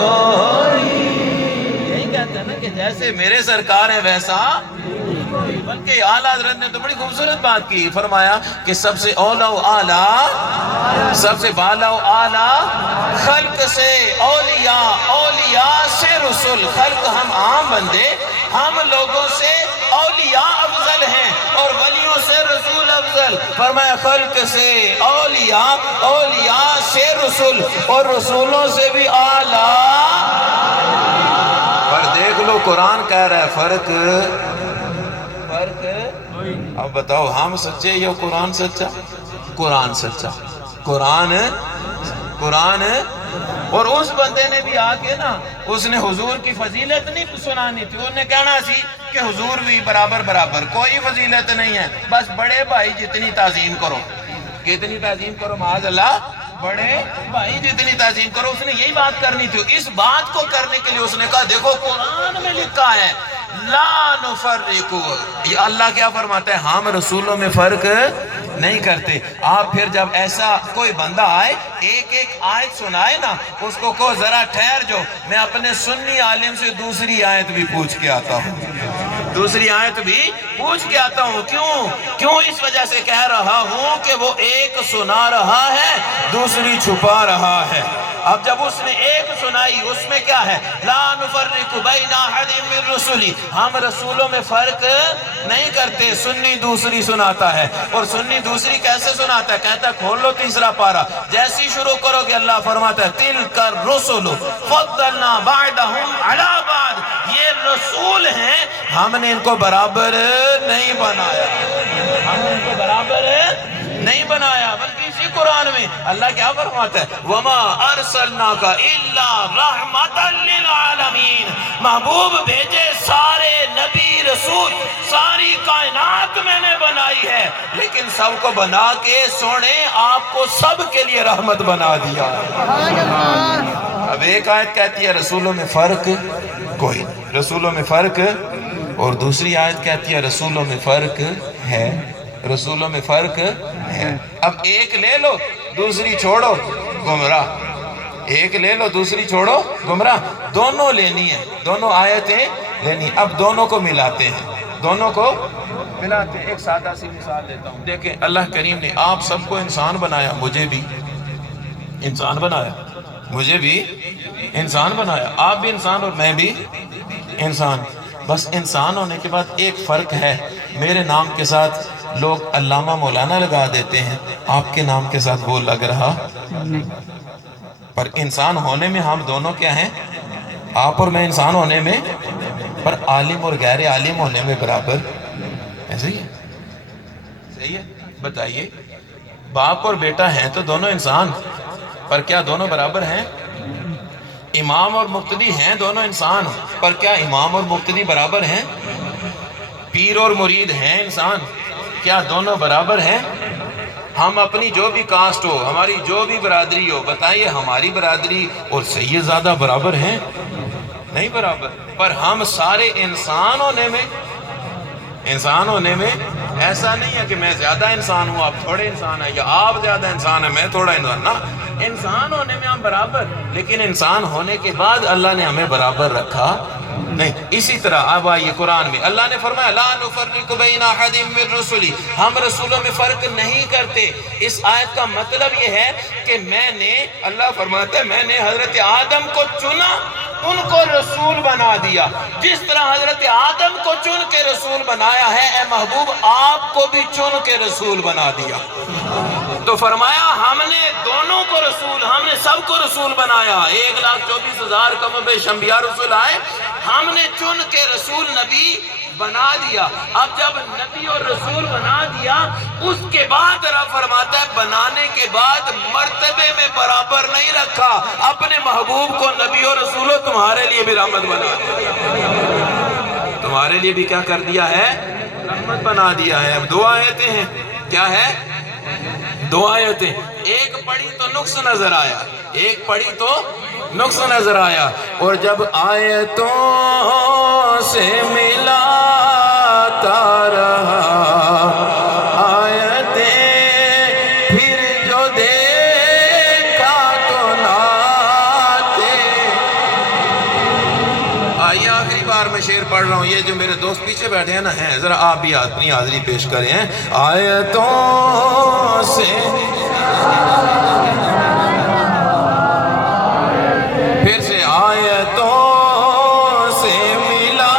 کوئی. یہی کہتے ہیں نا کہ جیسے میرے سرکار ہے ویسا، بلکہ اعلیٰ حضرت نے تو بڑی خوبصورت بات کی، فرمایا کہ سب سے اولا و اعلیٰ، سب سے بالا و اعلیٰ خلق سے اولیاء، اولیاء سے رسول. خلق ہم عام بندے، ہم لوگوں سے اولیاء افضل ہیں اور ولیوں سے رسول افضل. فرمایا خلق سے اولیاء، اولیاء سے رسول، اور رسولوں سے بھی اعلیٰ. پر دیکھ لو قرآن کہہ رہا ہے فرق. اب بتاؤ ہم سچے یا قرآن سچا؟ قرآن سچا. قرآن. اور اس بندے نے بھی آ کے نا، اس نے حضور کی فضیلت نہیں سنانی تھی، انہوں نے کہنا سی کہ حضور بھی برابر برابر، کوئی فضیلت نہیں ہے، بس بڑے بھائی جتنی تعظیم کرو. کتنی تعظیم کرو؟ معاذ اللہ، بڑے بھائی جتنی تعظیم کرو. اس نے یہی بات کرنی تھی. اس بات کو کرنے کے لیے اس نے کہا دیکھو قرآن میں لکھا ہے لا نفرق. یہ اللہ کیا فرماتا ہے؟ ہم رسولوں میں فرق نہیں کرتے. آپ پھر جب ایسا کوئی بندہ آئے ایک ایک آیت سنائے نا، اس کو کہو ذرا ٹھہر جو، میں اپنے سنی عالم سے دوسری آیت بھی پوچھ کے آتا ہوں، دوسری آیت بھی پوچھ کے آتا ہوں. کیوں؟ اس وجہ سے کہہ رہا ہوں کہ وہ ایک سنا رہا ہے، دوسری چھپا رہا ہے. اب جب اس نے ایک سنائی، اس میں کیا ہے؟ لا نفرق بین احد من رسلی، ہم رسولوں میں فرق نہیں کرتے. سنی دوسری سناتا ہے، اور سنی دوسری کیسے سناتا ہے؟ کہتا ہے کھول لو تیسرا پارہ، جیسی شروع کرو گے اللہ فرماتا ہے تلک الرسل فضلنا بعضهم علی بعض. یہ رسول ہیں، ہم نے ان کو برابر نہیں بنایا، ہم نے ان کو برابر نہیں بنایا. بلکہ اسی قرآن میں اللہ کیا فرماتا ہے؟ وما ارسلناک الا رحمتا للعالمین. محبوب بھیجے سارے نبی رسول، ساری کائنات میں نے بنائی ہے، لیکن سب کو بنا کے سونے آپ کو سب کے لیے رحمت بنا دیا. اب ایک آیت کہتی ہے رسولوں میں فرق کوئی، رسولوں میں فرق، اور دوسری آیت کہتی ہے رسولوں میں فرق ہے، رسولوں میں فرق ہے. اب ایک لے لو دوسری چھوڑو گمراہ، ایک لے لو دوسری چھوڑو گمراہ. دونوں لینی ہے، دونوں آیتیں لینی. اب دونوں کو ملاتے ہیں، دونوں کو ملاتے ہیں. ایک سادہ سی مثال دیتا ہوں. دیکھیں اللہ کریم نے آپ سب کو انسان بنایا، مجھے بھی انسان بنایا، مجھے بھی انسان بنایا، آپ بھی انسان اور میں بھی انسان. بس انسان ہونے کے بعد ایک فرق ہے، میرے نام کے ساتھ لوگ علامہ مولانا لگا دیتے ہیں، آپ کے نام کے ساتھ وہ لگ رہا. پر انسان ہونے میں ہم دونوں کیا ہیں؟ آپ اور میں انسان ہونے میں، پر عالم اور غیر عالم ہونے میں برابر. ایسے ہی ہے؟ صحیح ہے؟ بتائیے، باپ اور بیٹا ہیں تو دونوں انسان، پر کیا دونوں برابر ہیں؟ امام اور مقتدی ہیں دونوں انسان، پر کیا امام اور مقتدی برابر ہیں؟ پیر اور مرید ہیں انسان، کیا دونوں برابر ہیں؟ ہم اپنی جو بھی کاسٹ ہو، ہماری جو بھی برادری ہو، بتائیے ہماری برادری اور سید زادہ برابر ہیں؟ نہیں برابر. پر ہم سارے انسان ہونے میں، انسان ہونے میں ایسا نہیں ہے کہ میں زیادہ انسان ہوں آپ تھوڑے انسان ہیں، یا آپ زیادہ انسان ہیں میں تھوڑا انسان. نا، انسان ہونے میں ہم برابر، لیکن انسان ہونے کے بعد اللہ نے ہمیں برابر رکھا نہیں. اسی طرح اب آئیے قرآن میں اللہ نے فرمایا لا نفرق بین احد من رسلی، ہم رسولوں میں فرق نہیں کرتے. اس آیت کا مطلب یہ ہے کہ میں نے، اللہ فرماتا ہے میں نے حضرت آدم کو چنا، ان کو رسول بنا دیا. جس طرح حضرت آدم کو چن کے رسول بنایا ہے، اے محبوب آپ کو بھی چن کے رسول بنا دیا. تو فرمایا ہم نے دونوں کو رسول، ہم نے سب کو رسول بنایا. 1,24,000 کم و بیش انبیاء رسول آئے، ہم نے چن کے رسول نبی بنا دیا. اب جب نبی اور رسول بنا دیا، اس کے بعد رب فرماتا ہے بنانے کے بعد مرتبے میں برابر نہیں رکھا، اپنے محبوب کو نبی اور رسولوں تمہارے لیے بھی رحمت بنا دیا، تمہارے لیے بھی کیا کر دیا ہے؟ رحمت بنا دیا ہے. اب دو آیتیں ہیں، کیا ہے؟ دو آیتیں. ایک پڑھی تو نقص نظر آیا، ایک پڑھی تو نقص نظر آیا. اور جب آیتوں سے ملاتا رہا آیتیں، پھر جو دیکھا تو ناتے خبردار میں شعر پڑھ رہا ہوں، یہ جو میرے دوست پیچھے بیٹھے ہیں نا ہیں، ذرا آپ بھی اپنی حاضری پیش کریں ہیں. آیتوں سے پھر سے آیتوں سے ملا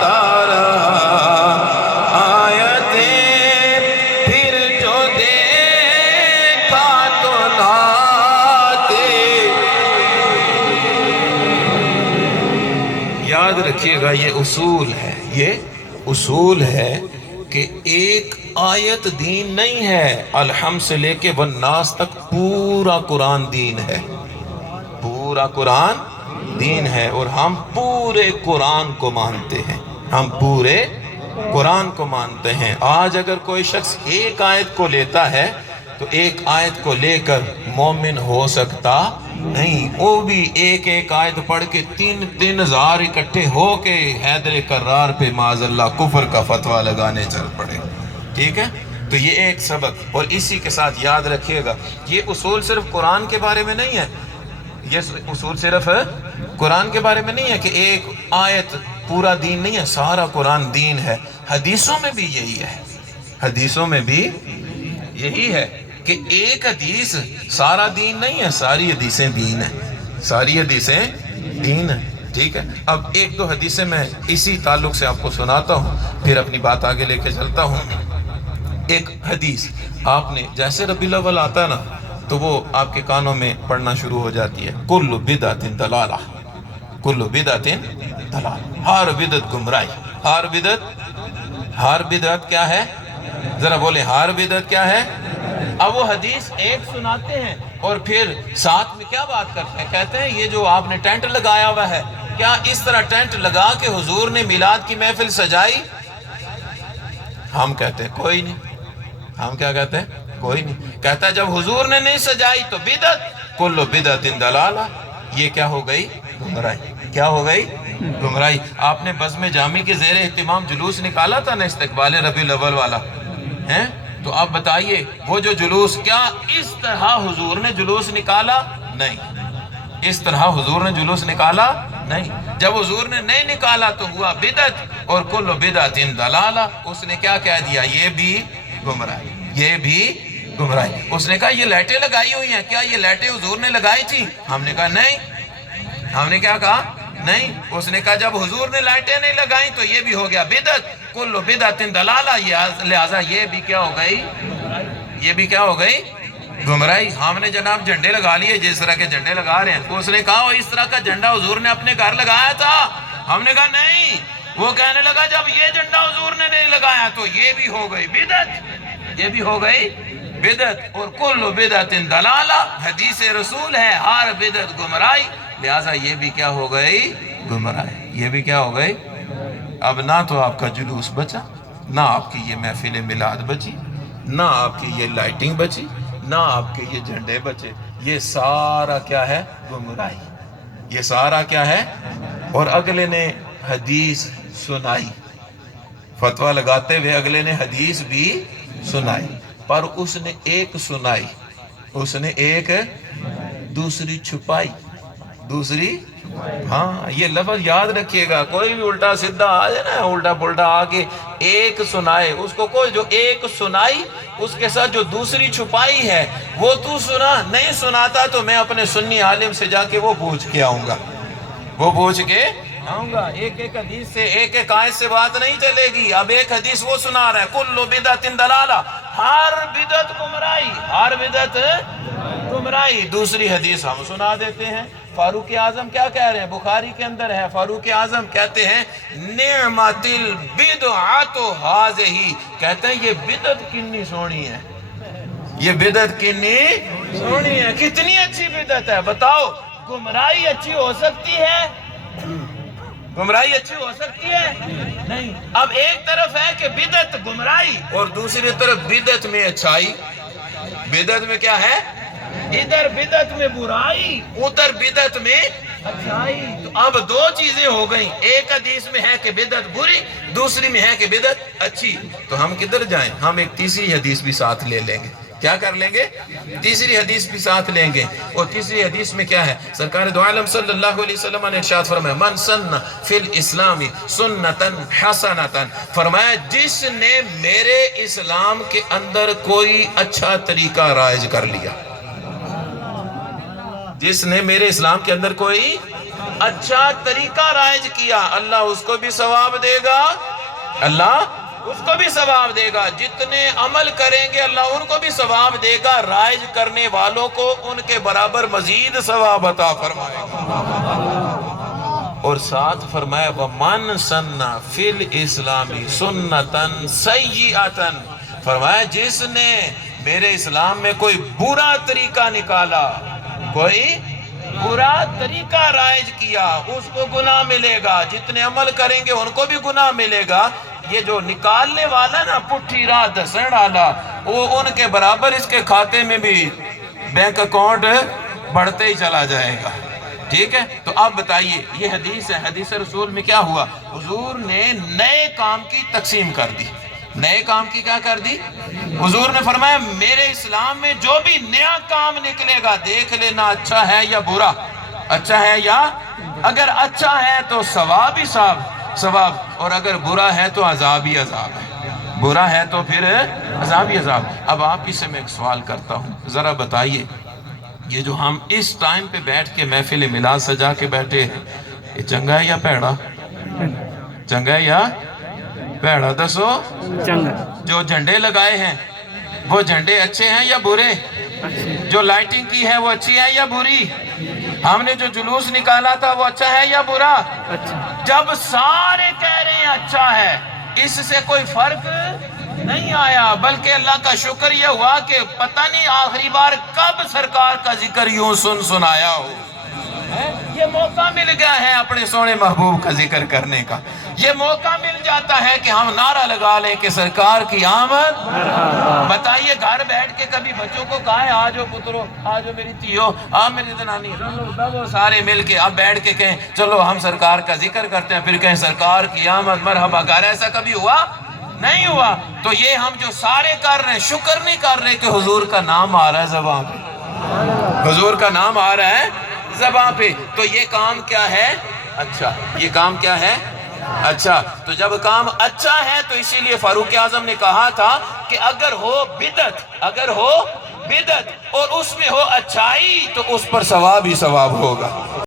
تارا، آیتیں پھر جو دیکھا تو ناتے. یاد رکھیے گا یہ اصول ہے، یہ اصول ہے کہ ایک آیت دین نہیں ہے. الحمد سے لے کے والناس تک پورا قرآن دین ہے، پورا قرآن دین ہے، اور ہم پورے قرآن کو مانتے ہیں، ہم پورے قرآن کو مانتے ہیں. آج اگر کوئی شخص ایک آیت کو لیتا ہے تو ایک آیت کو لے کر مومن ہو سکتا نہیں. وہ بھی ایک ایک آیت پڑھ کے 3,000 اکٹھے ہو کے حیدر کرار پہ معاذ اللہ کفر کا فتویٰ لگانے چل پڑے. ٹھیک ہے، تو یہ ایک سبق. اور اسی کے ساتھ یاد رکھیے گا یہ اصول صرف قرآن کے بارے میں نہیں ہے، یہ اصول صرف قرآن کے بارے میں نہیں ہے کہ ایک آیت پورا دین نہیں ہے، سارا قرآن دین ہے. حدیثوں میں بھی یہی ہے، حدیثوں میں بھی یہی ہے کہ ایک حدیث سارا دین نہیں ہے، ساری حدیثیں دین ہیں، ساری حدیثیں دین ہیں. ٹھیک ہے، اب ایک دو حدیثیں میں اسی تعلق سے آپ کو سناتا ہوں، پھر اپنی بات آگے لے کے چلتا ہوں. ایک حدیث آپ نے جیسے ربیع الاول آتا ہے نا تو وہ آپ کے کانوں میں پڑھنا شروع ہو جاتی ہے، کل بدعت دلالہ، کل بدعت دلالہ، ہر بدعت گمراہی. ہر بدعت کیا ہے؟ ذرا بولے، ہر بدعت کیا ہے؟ اب وہ حدیث ایک سناتے ہیں اور پھر ساتھ میں کیا بات کرتے ہیں؟ کہتے ہیں یہ جو آپ نے ٹینٹ لگایا ہوا ہے، کیا اس طرح ٹینٹ لگا کے حضور نے میلاد کی محفل سجائی؟ ہم کہتے ہیں کوئی نہیں. ہم کیا کہتے ہیں؟ کوئی نہیں. کہتا ہے جب حضور نے نہیں سجائی تو بدعت، کل بدعت دلالہ. یہ کیا ہو گئی؟ گمراہی. کیا ہو گئی؟ گمراہی. آپ نے بزم جامی کے زیر اہتمام جلوس نکالا تھا نا استقبال ربیع الاول والا ہیں، تو آپ بتائیے وہ جو جلوس کیا اس طرح حضور نے جلوس نکالا؟ نہیں. اس طرح حضور نے جلوس نکالا؟ نہیں. جب حضور نے نہیں نکالا تو ہوا بدعت، اور کل بدعت دلالہ. اس نے کیا کہہ دیا؟ یہ بھی گمراہی، یہ بھی گمراہی. اس نے کہا یہ لائٹیں لگائی ہوئی ہیں، کیا یہ لائٹیں حضور نے لگائی تھی؟ ہم نے کہا نہیں. ہم نے کیا کہا؟ نہیں. اس نے کہا جب حضور نے لائٹیں نہیں لگائیں تو یہ بھی ہو گیا بدعت، کل بدعت دلالہ. لہذا یہ بھی کیا ہو گئی؟ یہ بھی کیا ہو گئی؟ گمراہی. ہم نے جناب جھنڈے لگا لیے جس طرح کے جھنڈے لگا رہے ہیں. اس نے کہا وہ اس طرح کا جھنڈا حضور نے اپنے گھر لگایا تھا. ہم نے کہا نہیں. وہ کہنے لگا جب یہ جھنڈا حضور نے نہیں لگایا تو یہ بھی ہو گئی بدعت، یہ بھی ہو گئی بدعت. اور کل بدعت دلالہ، حدیث رسول ہے ہر بدعت گمراہی. لہٰذا یہ بھی کیا ہو گئی؟ گمراہی. یہ بھی کیا ہو گئی؟ اب نہ تو آپ کا جلوس بچا، نہ آپ کی یہ محفل میلاد بچی، نہ آپ کی یہ لائٹنگ بچی، نہ آپ کے یہ جھنڈے بچے. یہ سارا کیا ہے؟ گمراہی. یہ سارا کیا ہے؟ اور اگلے نے حدیث سنائی، فتویٰ لگاتے ہوئے اگلے نے حدیث بھی سنائی، پر اس نے ایک سنائی، اس نے ایک دوسری چھپائی. دوسری، ہاں یہ لفظ یاد رکھیے گا. کوئی بھی الٹا سدھا آ جائے نا، الٹا پلٹا آ کے ایک سنائے، اس کو کوئی جو ایک سنائی اس کے ساتھ جو دوسری چھپائی ہے وہ تو سنا نہیں سناتا تو میں اپنے سنی عالم سے جا کے وہ پوچھ کے آؤں گا، وہ پوچھ کے آؤں گا. ایک ایک حدیث سے، ایک ایک آیت سے بات نہیں چلے گی. اب ایک حدیث وہ سنا رہا ہے، کل بدعت دلالہ، ہر بدعت گمراہی، ہر بدعت گمراہی. دوسری حدیث ہم سنا دیتے ہیں. فاروق اعظم کیا کہہ رہے ہیں؟ بخاری کے اندر ہے. فاروق اعظم کہتے ہیں نعمت البدعۃ ھذہ، کہتے ہیں یہ بدعت کنی سونی ہے، یہ بدعت کنی سونی ہے. کتنی اچھی بدعت ہے بتاؤ. گمراہی اچھی ہو سکتی ہے؟ گمراہی اچھی ہو سکتی ہے؟ نہیں. اب ایک طرف ہے کہ بدعت گمراہی اور دوسری طرف بدعت میں اچھائی. بدعت میں کیا ہے؟ ادھر بدعت میں برائی، ادھر بدعت میں اچھائی. تو اب دو چیزیں ہو گئیں. ایک حدیث میں ہے کہ بدعت بری، دوسری میں ہے کہ بدعت اچھی. تو ہم کدھر جائیں؟ ہم ایک تیسری حدیث بھی ساتھ لے لیں گے. کیا کر لیں گے؟ تیسری حدیث بھی ساتھ لیں گے، اور تیسری حدیث میں کیا ہے؟ سرکار دو عالم صلی اللہ علیہ وسلم نے ارشاد فرمایا من سن فی الاسلام سنتا حسنتا، فرمایا جس نے میرے اسلام کے اندر کوئی اچھا طریقہ رائج کر لیا، جس نے میرے اسلام کے اندر کوئی اچھا طریقہ رائج کیا، اللہ اس کو بھی ثواب دے گا، اللہ اس کو بھی ثواب دے گا، جتنے عمل کریں گے اللہ ان کو بھی ثواب دے گا، رائج کرنے والوں کو ان کے برابر مزید ثواب عطا فرمائے گا۔ اور ساتھ فرمایا وَمَنْ سَنَّ فِي الْإِسْلَامِ سُنَّةً سَيِّئَةً، فرمایا جس نے میرے اسلام میں کوئی برا طریقہ نکالا، کوئی برا طریقہ رائج کیا، اس کو گناہ ملے گا، جتنے عمل کریں گے ان کو بھی گناہ ملے گا، یہ جو نکالنے والا نا پٹھی راہ دسن ڈالا، وہ ان کے برابر اس کے کھاتے میں بھی بینک اکاؤنٹ بڑھتے ہی چلا جائے گا، ٹھیک ہے؟ تو آپ بتائیے، یہ حدیث ہے، حدیث رسول میں کیا ہوا؟ حضور نے نئے کام کی تقسیم کر دی، نئے کام کی کیا کر دی؟ حضور نے فرمایا میرے اسلام میں جو بھی نیا کام نکلے گا دیکھ لینا اچھا ہے یا برا، اچھا ہے یا، اگر اچھا ہے تو ثواب ہی ثواب، اور اگر برا ہے تو عذاب ہی عذاب ہے، برا ہے تو پھر عذاب ہی عذاب۔ اب آپ ہی سے میں ایک سوال کرتا ہوں، ذرا بتائیے یہ جو ہم اس ٹائم پہ بیٹھ کے محفل میلاد سجا کے بیٹھے ہیں، یہ چنگا ہے یا پیڑا؟ چنگا ہے یا پیڑا؟ دسو، جو جھنڈے لگائے ہیں وہ جھنڈے اچھے ہیں یا برے؟ جو لائٹنگ کی ہے وہ اچھی ہے یا بری؟ ہم نے جو جلوس نکالا تھا وہ اچھا ہے یا برا؟ جب سارے کہہ رہے ہیں اچھا ہے، اس سے کوئی فرق نہیں آیا، بلکہ اللہ کا شکر یہ ہوا کہ پتہ نہیں آخری بار کب سرکار کا ذکر یوں سنایا ہو، یہ موقع مل گیا ہے اپنے سونے محبوب کا ذکر کرنے کا، یہ موقع مل جاتا ہے کہ ہم نعرہ لگا لیں کہ سرکار کی آمد۔ بتائیے گھر بیٹھ کے کبھی بچوں کو کہا ہے آجو پترو، آجو میری تیو، میری دنانی، سارے مل کے اب بیٹھ کے کہیں چلو ہم سرکار کا ذکر کرتے ہیں، پھر کہیں سرکار کی آمد مرحبا گھر، ایسا کبھی ہوا؟ نہیں ہوا۔ تو یہ ہم جو سارے کر رہے ہیں شکر نہیں کر رہے کہ حضور کا نام آ رہا ہے زبان پہ، حضور کا نام آ رہا ہے زبان پہ، تو یہ کام کیا ہے؟ اچھا، یہ کام کیا ہے؟ اچھا۔ تو جب کام اچھا ہے تو اسی لیے فاروق اعظم نے کہا تھا کہ اگر ہو بدعت اور اس میں ہو اچھائی تو اس پر ثواب ہی ثواب ہوگا۔